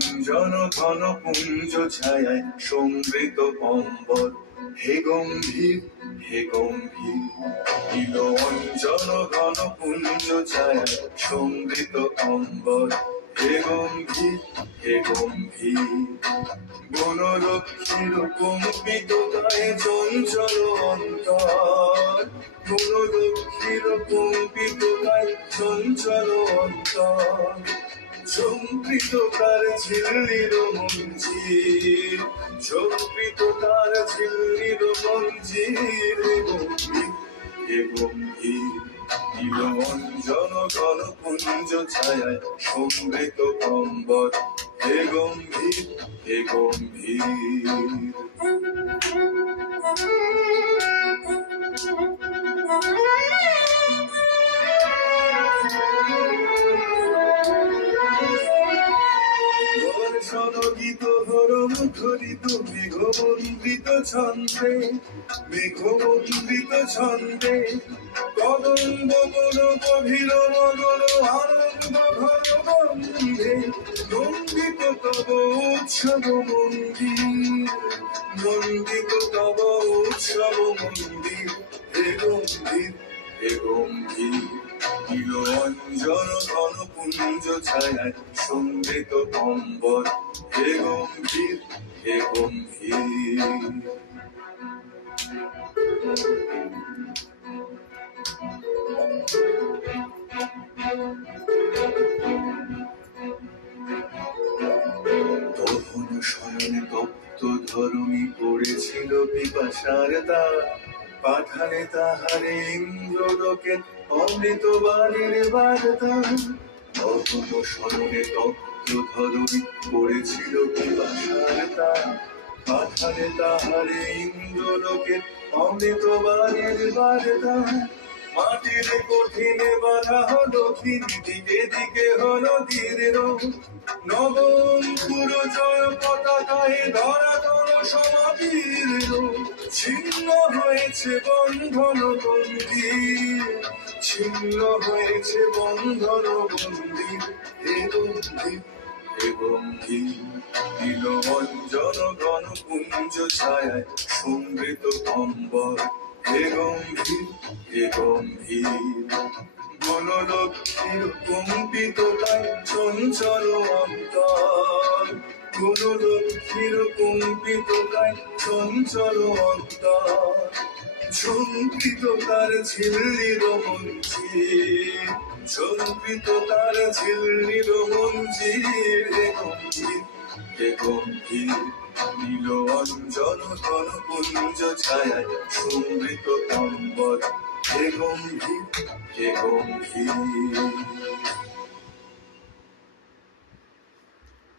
অঞ্জন ঘন পুঞ্জ ছায়ায় সমৃত অম্বর, হে গম্ভীর হে গম্ভীর। নীল অঞ্জন ঘন পুঞ্জ ছায়ায় সমৃত অম্বর, হে গম্ভীর হে গম্ভীর। বনরক্ষীর কম্পিত গায়ে চঞ্চল অন্তর, বনরক্ষীর কম্পিত গায়ে চঞ্চল অন্তর। ঝঙ্কৃত তার ঝিল্লির মঞ্জির, ঝঙ্কৃত তার ঝিল্লির মঞ্জির। হে গম্ভীর হে গম্ভীর। নীল অঞ্জন ঘন পুঞ্জ ছায়ায় সমৃত অম্বর, হে গম্ভীর হে গম্ভীর। গীত হর মুখরিত মেঘমন্ডিত ছন্দে, মেঘমন্ডিত ছন্দে। কদম্ব বন গভীর মগন আনন্দ ঘন গন্ধে, নন্দিত তব উৎসব মন্দির, নন্দিত তব উৎসব মন্দির। হে গম্ভীর হে গম্ভীর। নীল অঞ্জন ঘন পুঞ্জ ছায়ায় সমৃত অম্বর, হে গম্ভীর হে গম্ভীর। তখন শয়নে তপ্ত ধরণী পড়েছিল পিপাসার দ্বার, পাঠানে তাহারে ইন্দ্রলোকে অমৃত বাণীর বার্তা। তখন শয়নে তপ্ত ধরণী পড়েছিল পিপাসার দ্বার, পাঠানে তাহারে ইন্দ্রলোকে অমৃত বাণীর বার্তা। মাটির কঠিনে বাধা হলো ক্ষীণ, দিকে দিকে হলো দীর্ঘ নবম পুরো জয় পতাকায় ধরাতল সমাদীর্ণ। ছিন্ন হয়েছে বন্ধন বন্দী, ছিন্ন হয়েছে বন্ধন বন্দী। হে গম্ভীর হে গম্ভীর। নীল অঞ্জন ঘন পুঞ্জ ছায়ায় সমৃত অম্বর, হে গম্ভীর হে গম্ভীর। বনরক্ষীর কম্পিত গায়ে চঞ্চল অন্তর, বনরক্ষীর কম্পিত গায়ে চঞ্চল অন্তর। ঝঙ্কৃত তার ঝিল্লির মঞ্জির, ঝঙ্কৃত তার ঝিল্লির মঞ্জির। হে গম্ভীর হে গম্ভীর। নীল অঞ্জন ঘন পুঞ্জ ছায়ায় সমৃত অম্বর, হে গম্ভীর হে গম্ভীর।